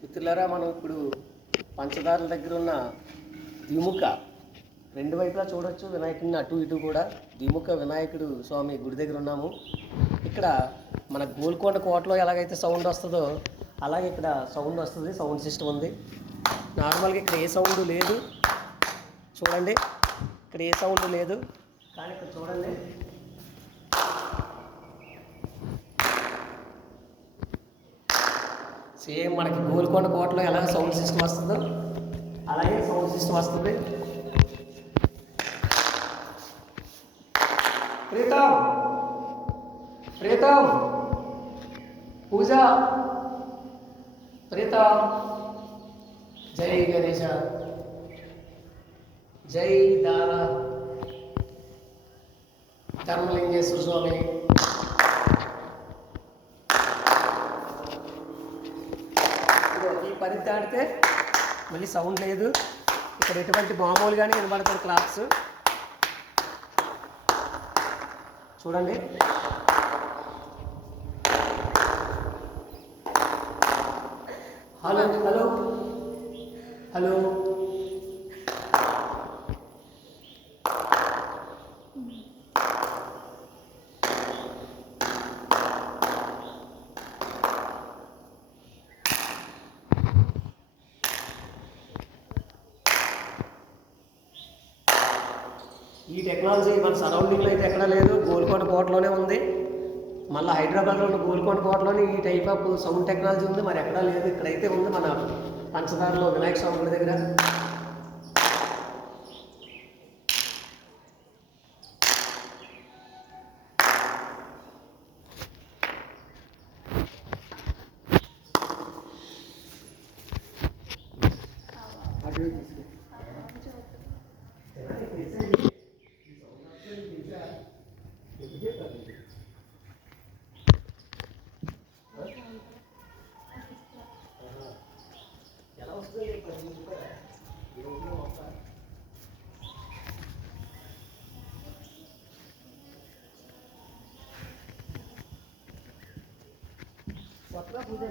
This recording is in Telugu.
మిత్రులారా, మనం ఇప్పుడు పంచదారుల దగ్గర ఉన్న ద్విముఖ రెండు వైపులా చూడొచ్చు వినాయకుడిని, అటు ఇటు కూడా ద్విముఖ వినాయకుడు స్వామి గుడి దగ్గర ఉన్నాము. ఇక్కడ మన గోల్కొండ కోటలో ఎలాగైతే సౌండ్ వస్తుందో అలాగే ఇక్కడ సౌండ్ వస్తుంది. సౌండ్ సిస్టమ్ ఉంది. నార్మల్గా ఇక్కడ ఏ సౌండ్ లేదు, చూడండి. ఇక్కడ ఏ సౌండ్ లేదు, కానీ ఇక్కడ చూడండి. సేమ్ మనకి గోల్కొండ కోటలో ఎలా సౌండ్ సిస్టమ్ వస్తుందో అలాగే సౌండ్ సిస్టమ్ వస్తుంది. ప్రీతం ప్రీతం పూజ, ప్రీతం. జై గణేశ, జై దాన ధర్మలింగేశ్వర స్వామి. ఈ పని దాడితే మళ్ళీ సౌండ్ లేదు. ఇక్కడ ఎటువంటి మామూలు కానీ వినబడతారు క్లాప్స్. చూడండి. Hello hello hello. ఈ టెక్నాలజీ మన సరౌండింగ్లో అయితే ఎక్కడా లేదు, గోల్కొండ కోటలోనే ఉంది. మళ్ళీ హైదరాబాద్లో ఉన్న గోల్కొండ కోటలోనే ఈ టైప్ ఆఫ్ సౌండ్ టెక్నాలజీ ఉంది, మరి ఎక్కడా లేదు. ఇక్కడైతే ఉంది మన పంచదారలో వినాయక స్వామి గుడి దగ్గర. ఎలా వస్తుంది కొత్తగా పూజ